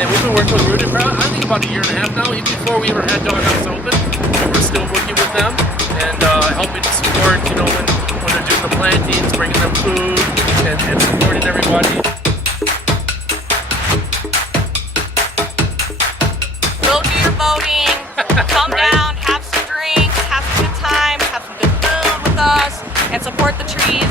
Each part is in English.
And we've been working with Rudy for, I think, about a year and a half now. Even before we ever had Dog House open, we were still working with them and helping to support, you know, when they're doing the plantings, bringing them food and supporting everybody. Go do your voting, come Right. down, have some drinks, have some good times, have some good food with us, and support the trees.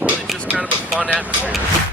Really just kind of a fun atmosphere.